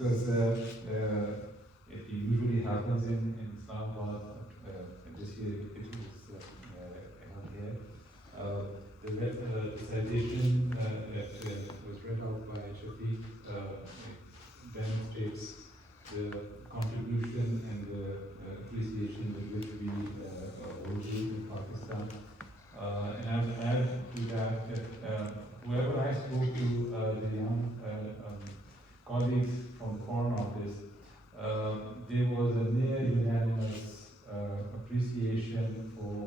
because it usually happens in Islamabad, and this year it was held here. The citation that was read out by Shafiq demonstrates the contribution and the appreciation with which we hold in Pakistan. And I would add to that that whoever I spoke to, the young colleagues from the Foreign Office, there was a near unanimous appreciation for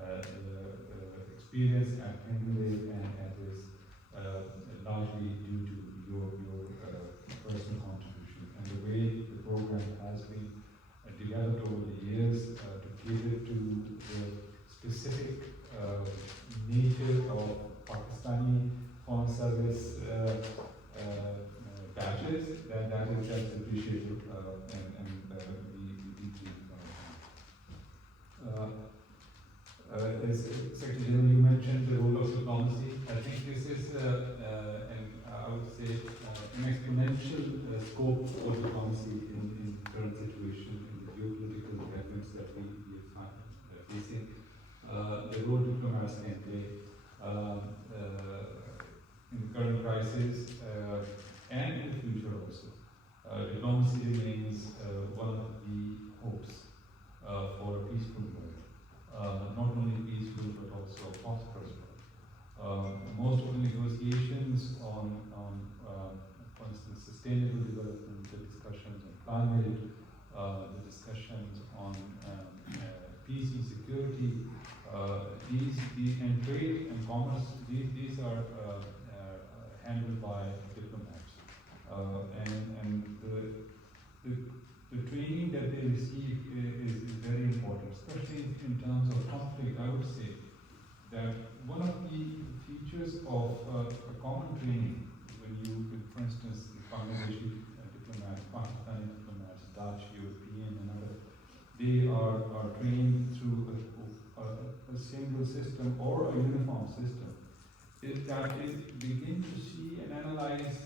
the experience at Penguin, and that is largely due to your personal contribution and the way the program has been developed over the years to cater to the specific nature of Pakistani Foreign Service batches. That is just appreciated, and we deeply as Secretary General, you mentioned the role of diplomacy. I think this is I would say an exponential scope of diplomacy in current situation, in the geopolitical developments that we are facing. The role diplomats can play in the current crisis and in the future also. Diplomacy remains one of the hopes for a peaceful world. Not only peaceful but also prosperous world. Most of the negotiations on for instance, sustainable development, the discussions on climate, the discussions on peace and security, and trade and commerce, these are handled by diplomats. And the training that they receive is very important, especially in terms of conflict. I would say that one of the features of a common training, when you, for instance, the Bangladeshi diplomats, Pakistani diplomats, Dutch, European, and others, they are trained through a single system or a uniform system, is that they begin to see and analyze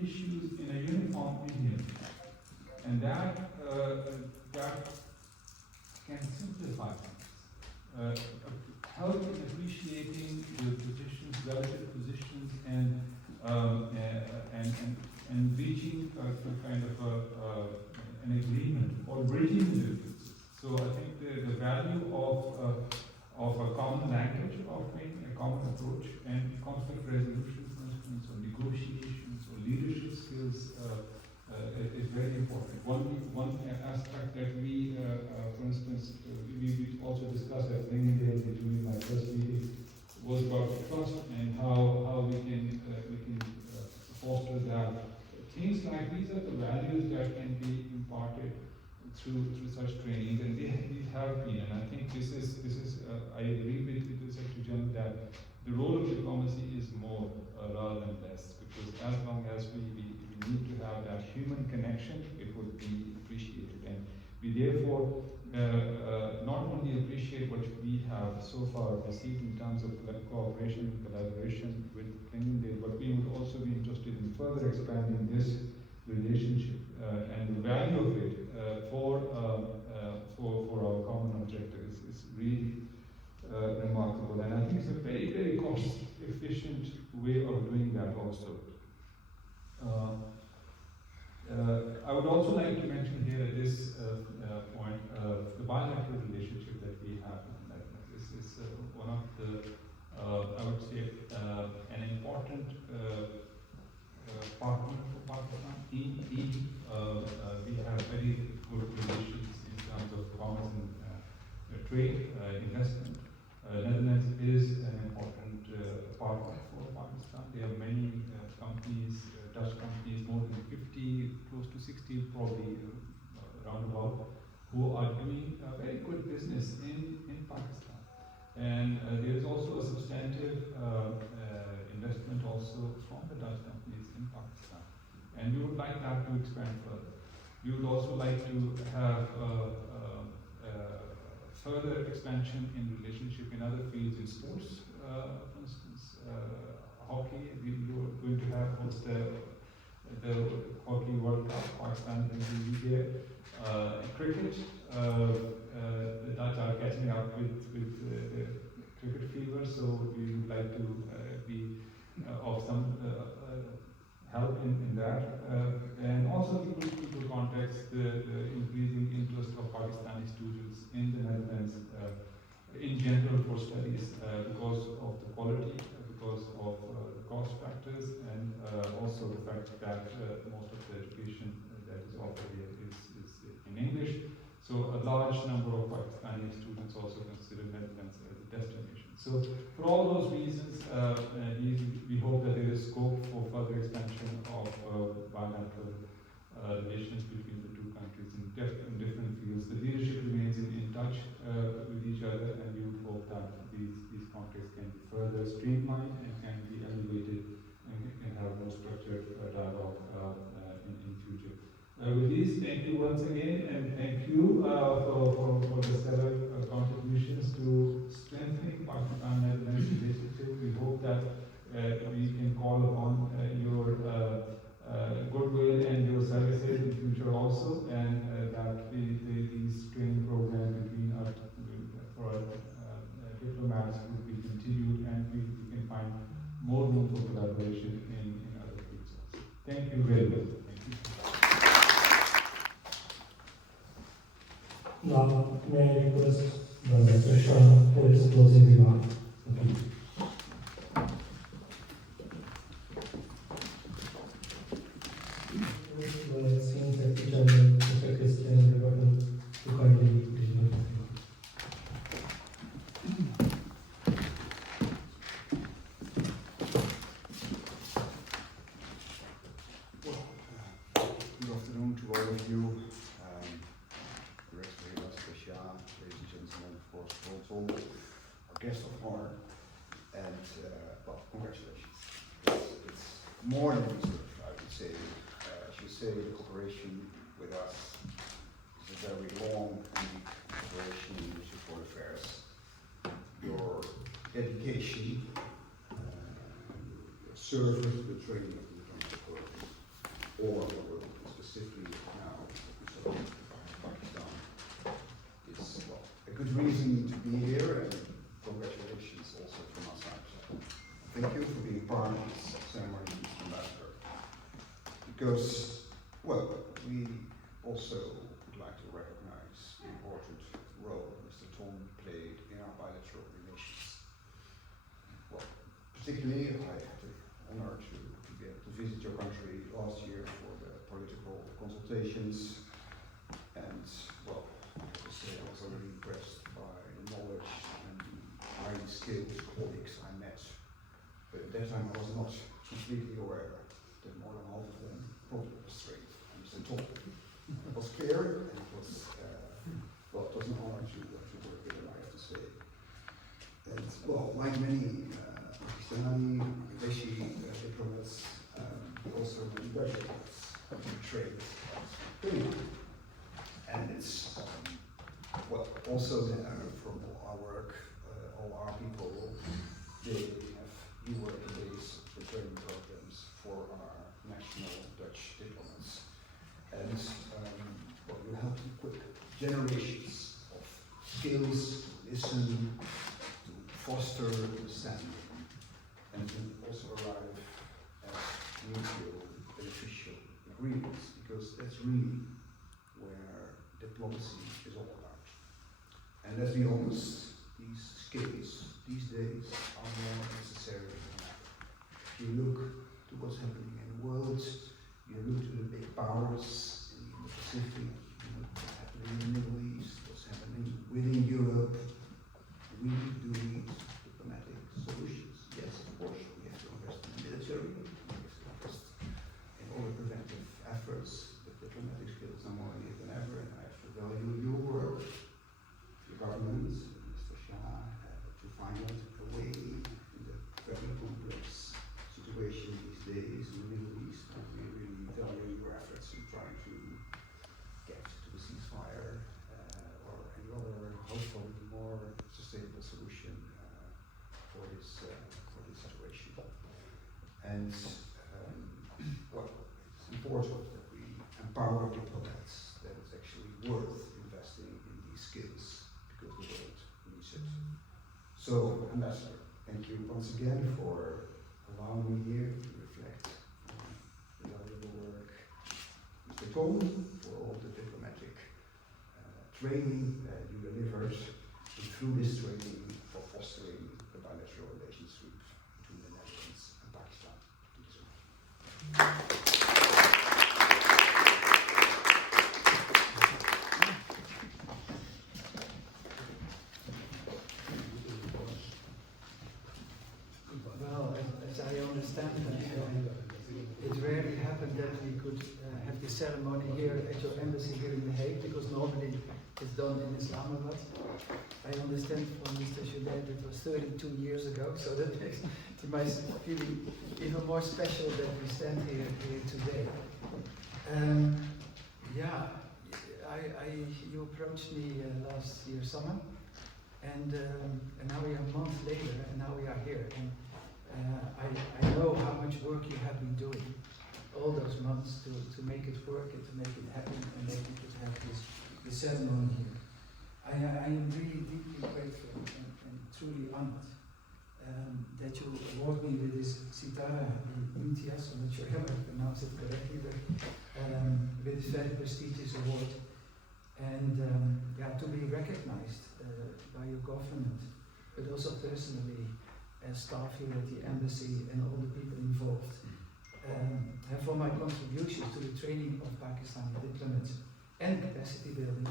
issues in a uniform medium. And that can simplify things, help in appreciating the positions, relative positions, and reaching some kind of an agreement or bridging the differences. So I think the value of a common language offering, a common approach, and conflict resolution, for instance, or negotiations or leadership skills is very important. One aspect that we, for instance, we also discussed at Lingendale during my first meeting was about trust and how we can foster that. Things like these are the values that can be imparted through such trainings, and these have been. And I think this is I agree with the Secretary General that the role of diplomacy is more rather than less, because as long as we need to have that human connection, it would be appreciated. And we therefore not only appreciate what we have so far received in terms of cooperation and collaboration with Lingendale, but we would also be interested in further expanding this relationship and the value of it for our common objective is really remarkable. And I think it's a very, very cost-efficient way of doing that also. I would also like to mention here at this point the bilateral relationship that we have. This is one of the, I would say, an important partner for Pakistan. We have very good relations in terms of commerce and trade, investment. Netherlands is an important partner for Pakistan. There are many companies, Dutch companies, more than 50, close to 60 probably roundabout, who are doing very good business in Pakistan. And there is also a substantive investment also from the Dutch companies in Pakistan. And we would like that to expand further. We would also like to have further expansion in relationship in other fields in sports, for instance, hockey. We are going to host the Hockey World Cup, Pakistan and the UK. Cricket, the Dutch are catching up with the cricket fever, so we would like to be of some help in that. And also we could keep in context the increasing interest of Pakistani students in the Netherlands in general for studies because of the quality, because of the cost factors, and also the fact that most of the education that is offered here is in English. So a large number of Pakistani students also consider Netherlands as a destination. So for all those reasons, we hope that there is scope for further expansion of bilateral relations between the two countries in different fields. The leadership remains in touch with each other, and we would hope that these contacts can be further streamlined and can be elevated and can have more structured dialogue in future. With this, thank you once again, and thank you for the stellar contributions to strengthening Pakistan-Netherlands relationship. We hope that we can call upon your goodwill and your services in future also, and that these training programs between our for diplomats would be continued, and we can find more room for collaboration in other fields also. Thank you very much. Thank you. Now, may I request Dr. Shah for his closing remarks? Okay. The scenes that each other, Mr. Christian and Reverend, to kindly deliver. Good afternoon to all of you. Director Mr. Shah, ladies and gentlemen, of course, Paul, our guest of honor, and well, congratulations. It's more than deserved, I would say. As you say, the cooperation with us is a very long and deep cooperation in Ministry of Foreign Affairs. Your dedication, your service to the training of the diplomatic corps all over the world, specifically now, so Pakistan, is well, a good reason to be here, and congratulations also from our side. Thank you for being part of this ceremony, Mr. Ambassador. Because, well, we also would like to recognize the important role Mr. Tom played in our bilateral relations. Well, particularly, I had the honor to be able to visit your country last year for the political consultations, and, well, I have to say I was already impressed by the knowledge and the highly skilled colleagues I met. But at that time I was not completely aware that more than half of them probably was straight and Mr. Tom. It was clear, and it was, well, it was an honor to work with him, I have to say. And, well, like many Pakistani, Bangladeshi diplomats, also many Dutch diplomats trade pretty. And it's, well, also from our work, all our people, you work in these training programs for our national Dutch diplomats. And well, you help to equip generations of skills to listen, to foster understanding, and to also arrive at mutual beneficial agreements, because that's really where diplomacy is all about. And let's be honest, these skills these days are more necessary than ever. If you look to what's happening in the world, you look to the big powers in the Pacific, you look what's happening in the Middle East, what's happening within Europe, we do need diplomatic solutions. Yes, of course, we have to invest in the military, we have to invest in all the preventive efforts. The diplomatic skills are more needed than ever, and I have to value your work, your government, Mr. Shah, to find out a way in the very complex situation these days in the Middle East. And we really value your efforts in trying to get to the ceasefire or any other, hopefully, more sustainable solution for this situation. And well, it's skills because the world needs it. So, Ambassador, thank you once again for allowing me here to reflect on the valuable work. Mr. Kohn, for all the diplomatic training you delivered, and through this training for fostering the bilateral relationship between the Netherlands and Pakistan. Thank you so much. Well, as I understand it rarely happened that we could have this ceremony here at your embassy here in The Hague, because normally it's done in Islamabad. I understand from Mr. Junaid it was 32 years ago, so that makes my feeling even more special that we stand here today. You approached me last year summer, and now we are a month later, and now we are here. And I know how much work you have been doing all those months to make it work and to make it happen and that we could have this ceremony here. I am really deeply grateful and truly honored that you award me with this Sitara Imtiaz, I'm not sure how I pronounce it correctly, but with this very prestigious award. And to be recognized by your government, but also personally as staff here at the embassy and all the people involved, and for my contributions to the training of Pakistani diplomats and capacity building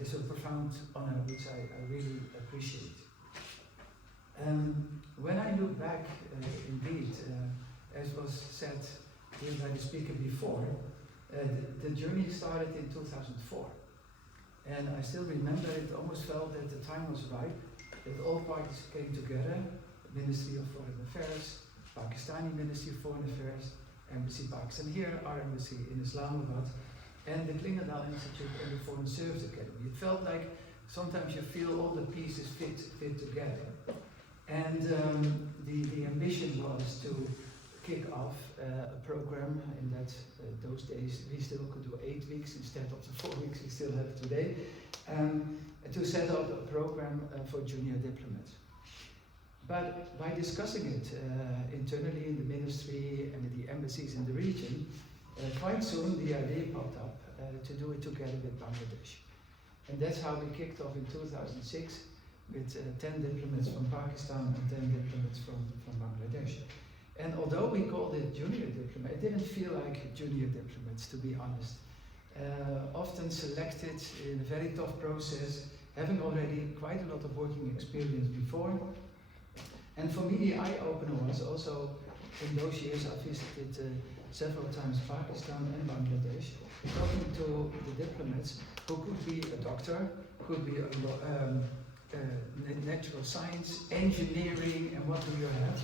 is a profound honor which I really appreciate. When I look back, indeed, as was said here by the speaker before, the journey started in 2004. And I still remember it almost felt that the time was ripe, that all parties came together, the Ministry of Foreign Affairs, Pakistani Ministry of Foreign Affairs, Embassy Pakistan here, our embassy in Islamabad, and the Klingendahl Institute and the Foreign Service Academy. It felt like sometimes you feel all the pieces fit together. And the ambition was to kick off a program in that those days we still could do 8 weeks instead of the 4 weeks we still have today, to set up a program for junior diplomats. But by discussing it internally in the ministry and with the embassies in the region, quite soon the idea popped up to do it together with Bangladesh. And that's how we kicked off in 2006 with 10 diplomats from Pakistan and 10 diplomats from Bangladesh. And although we called it junior diplomat, it didn't feel like junior diplomats, to be honest. Often selected in a very tough process, having already quite a lot of working experience before. And for me, the eye-opener was also, in those years I visited several times Pakistan and Bangladesh, talking to the diplomats who could be a doctor, could be natural science, engineering, and what do you have?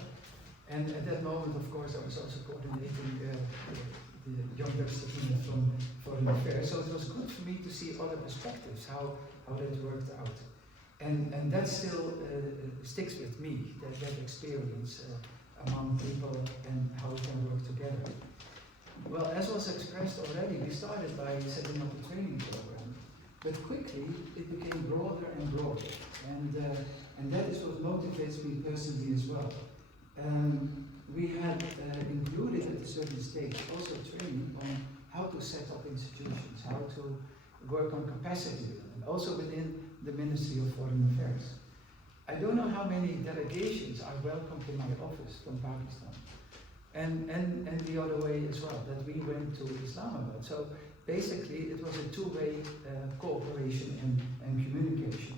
And at that moment, of course, I was also coordinating the youngest diplomats from Foreign Affairs, so it was good for me to see other perspectives, how that worked out. And that still sticks with me, that experience among people and how we can work together. Well, as was expressed already, we started by setting up a training program, but quickly it became broader and broader, and that is what motivates me personally as well. We had included at a certain stage also training on how to set up institutions, how to work on capacity building, also within the Ministry of Foreign Affairs. I don't know how many delegations I welcomed in my office from Pakistan, and the other way as well, that we went to Islamabad. So basically it was a two-way cooperation and communication.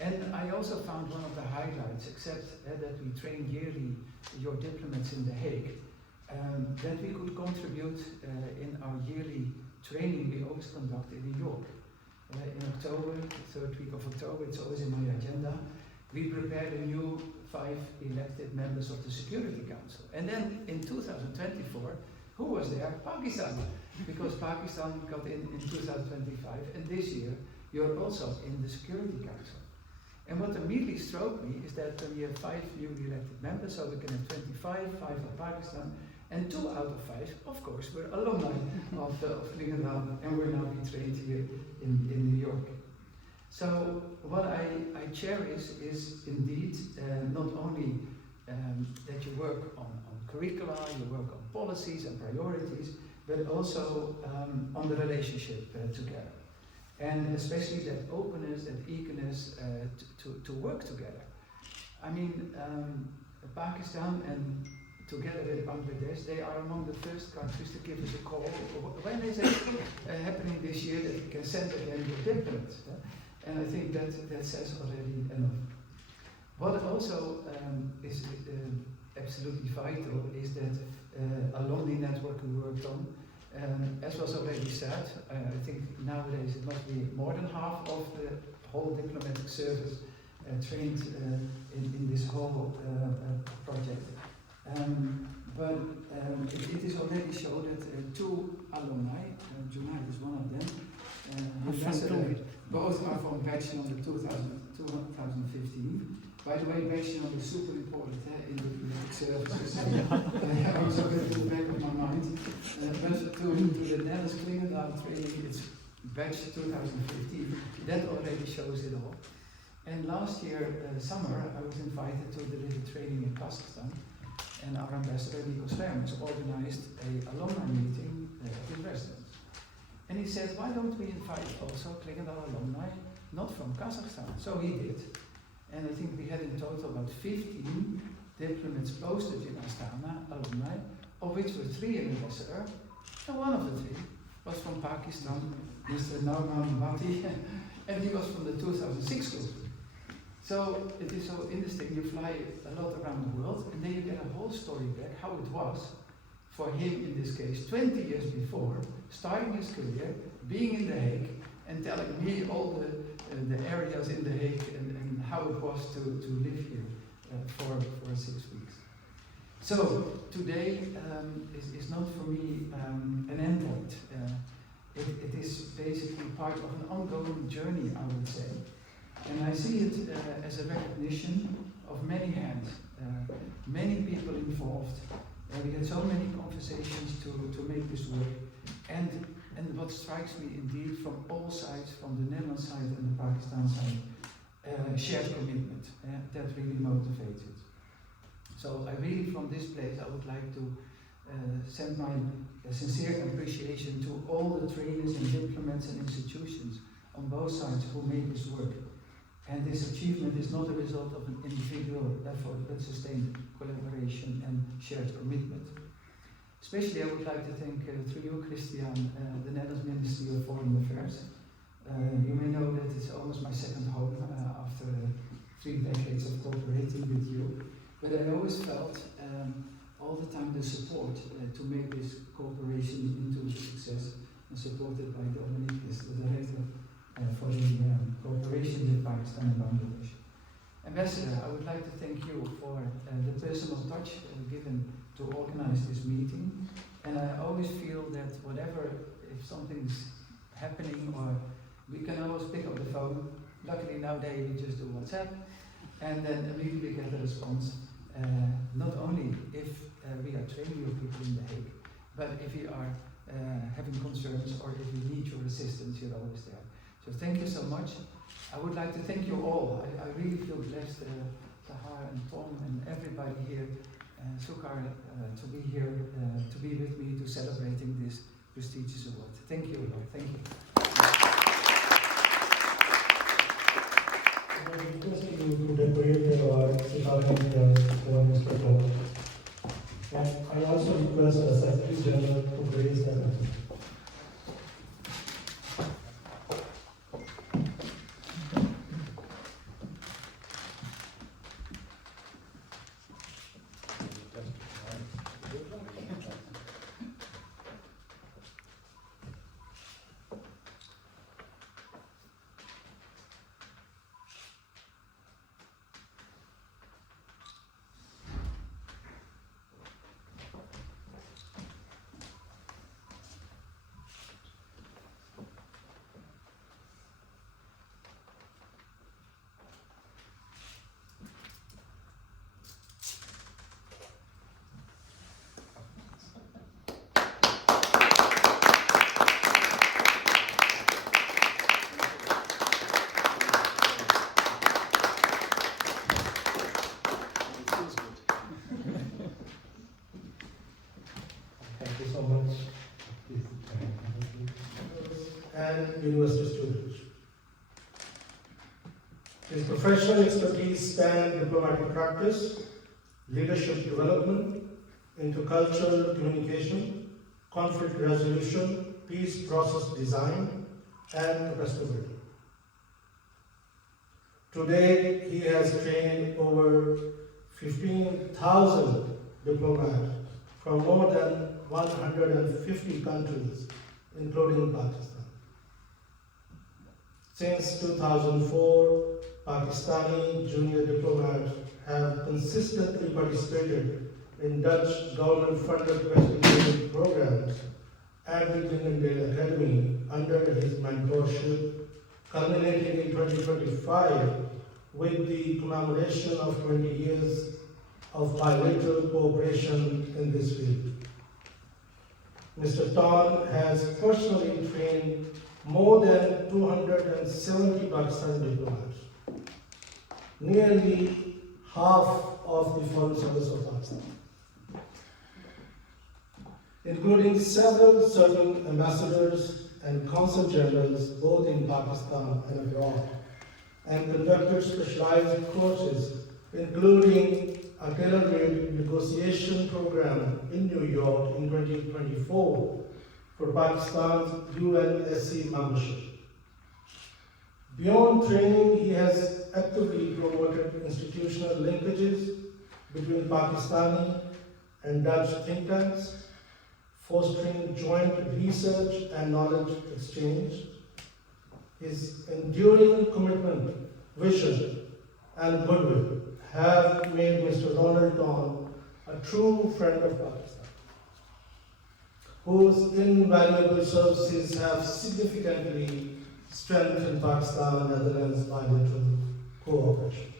And I also found one of the highlights, except that we train yearly your diplomats in The Hague, that we could contribute in our yearly training we always conduct in New York. In October, the 3rd week of October, it's always in my agenda, we prepared a new 5 elected members of the Security Council. And then in 2024, who was there? Pakistan, because Pakistan got in 2025, and this year you're also in the Security Council. And what immediately struck me is that we have 5 newly elected members, so we can have 25, 5 of Pakistan, and 2 out of 5, of course, were alumni of Klingendahl, and we're now being trained here in New York. So what I cherish is indeed not only that you work on curricula, you work on policies and priorities, but also on the relationship together. And especially that openness, that eagerness to work together. I mean, Pakistan and together with Bangladesh, they are among the first countries to give us a call. When is it happening this year that we can send again your diplomats? And I think that says already enough. What also is absolutely vital is that alumni network we worked on. As was already said, I think nowadays it must be more than half of the whole diplomatic service trained in this whole project. But it is already shown that two alumni, Junaid is one of them, both are from batch number 2015. By the way, batch number is super important in the diplomatic services. Also in the back of my mind. But to the Dennis Klingendahl training, it's batch 2015. That already shows it all. And last year, summer, I was invited to deliver training in Kazakhstan. And our ambassador, Nico Schermers, organized an alumni meeting with residents. And he said, why don't we invite also Klingendahl alumni, not from Kazakhstan? So he did. And I think we had in total about 15 diplomats posted in Astana, alumni, of which were 3 ambassador, and one of the 3 was from Pakistan, Mr. Nauman Bhatti, and he was from the 2006 group. So it is so interesting, you fly a lot around the world, and then you get a whole story back, how it was for him in this case, 20 years before, starting his career, being in The Hague, and telling me all the areas in The Hague and how it was to live here for 6 weeks. So today is not for me an endpoint. It is basically part of an ongoing journey, I would say. And I see it as a recognition of many hands, many people involved. We had so many conversations to make this work. And what strikes me indeed from all sides, from the Netherlands side and the Pakistan side, shared commitment that really motivated. So I really, from this place, I would like to send my sincere appreciation to all the trainers and diplomats and institutions on both sides who made this work. And this achievement is not a result of an individual effort, but sustained collaboration and shared commitment. Especially I would like to thank, through you, Christian, the Netherlands Ministry of Foreign Affairs. You may know that it's almost my second home after 3 decades of cooperating with you. But I always felt all the time the support to make this cooperation into a success, and supported by Dominic, the director for the cooperation with Pakistan and Bangladesh. Ambassador, I would like to thank you for the personal touch given to organize this meeting. And I always feel that whatever, if something's happening, or we can always pick up the phone. Luckily nowadays we just do WhatsApp, and then immediately get a response. Not only if we are training your people in The Hague, but if you are having concerns or if you need your assistance, you're always there. So thank you so much. I would like to thank you all. I really feel blessed, Sahar and Tom and everybody here, Sukhar, to be here, to be with me, to celebrating this prestigious award. Thank you, Lord. Thank you. I request you to decorate the award regarding for Mr. Tom. And I also request the Secretary General to raise the His professional expertise span diplomatic practice, leadership development, intercultural communication, conflict resolution, peace process design, and capacity building. Today, he has trained over 15,000 diplomats from more than 150 countries, including Pakistan. Since 2004, Pakistani junior diplomats have consistently participated in Dutch government-funded investigative programs at the Nederland Academy under his mentorship, culminating in 2025 with the commemoration of 20 years of bilateral cooperation in this field. Mr. Ton has personally trained more than 270 Pakistani diplomats, nearly half of the Foreign Service of Pakistan, including several serving ambassadors and consul generals both in Pakistan and abroad, and conducted specialized courses, including a tailor-made negotiation program in New York in 2024 for Pakistan's UNSC membership. Beyond training, he has actively promoted institutional linkages between Pakistani and Dutch think tanks, fostering joint research and knowledge exchange. His enduring commitment, vision, and goodwill have made Mr. Ronald Ton a true friend of Pakistan, whose invaluable services have significantly strengthened Pakistan-Netherlands bilateral cooperation.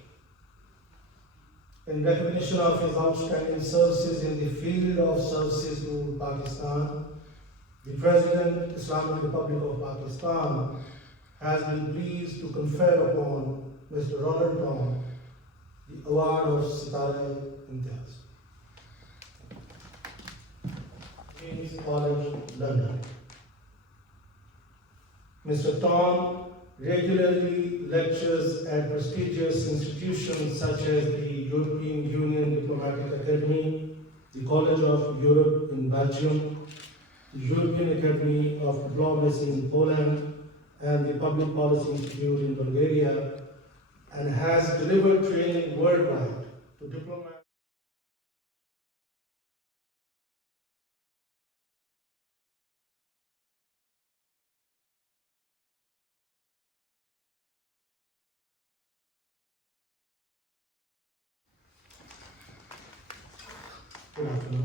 In recognition of his outstanding services in the field of services to Pakistan, the President, Islamic Republic of Pakistan, has been pleased to confer upon Mr. Ronald Ton the award of Sitara-e-Imtiaz. Queen's College, London. Mr. Ton regularly lectures at prestigious institutions such as the European Union Diplomatic Academy, the College of Europe in Belgium, the European Academy of Diplomacy in Poland, and the Public Policy Institute in Bulgaria, and has delivered training worldwide to diplomats. Good afternoon.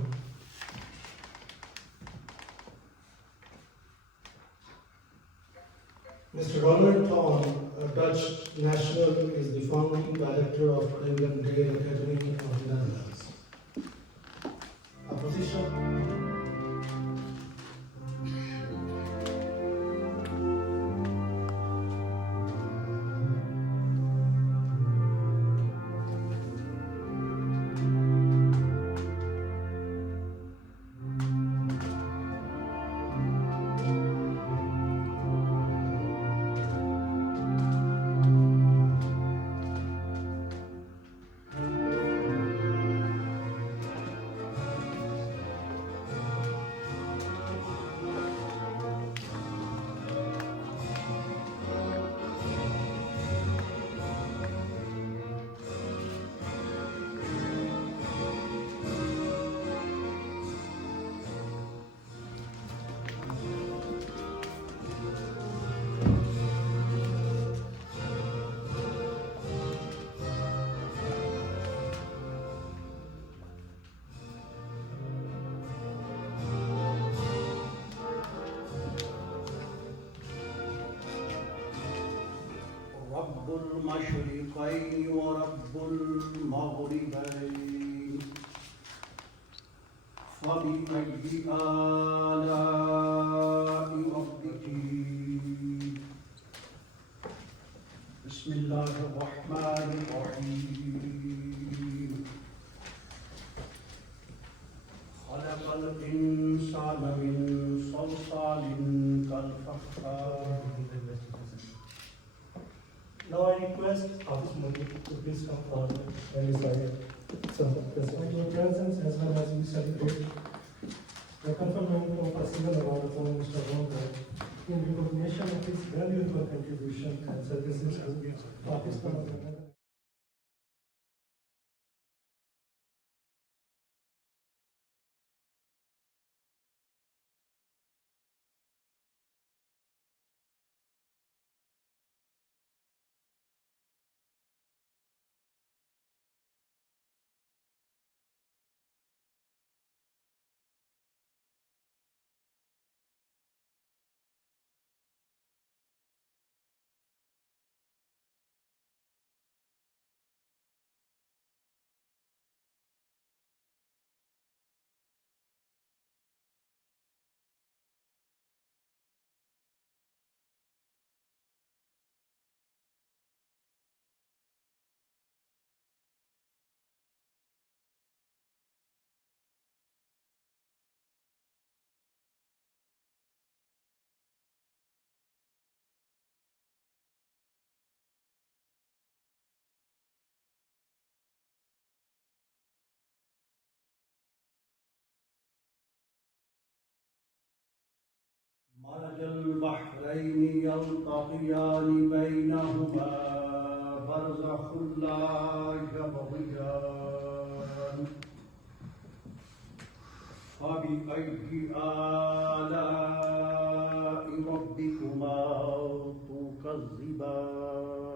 Mr. Ronald Ton, a Dutch national, is the founding director of Nederland Academy of the Netherlands. A position رب المشرقين ورب المغربين فبأي آلاء ربك بسم الله الرحمن الرحيم خلق الإنسان من صلصال كالفخار Now I request Office Modi to please come forward and recite some despite your presence as well as we celebrate the conferment of a single award upon Mr. Wonga in recognition of his valuable contribution and services to Pakistan. مرج البحرين يلتقيان بينهما برزخ لا يبغيان فبأي آلاء ربكما تكذبان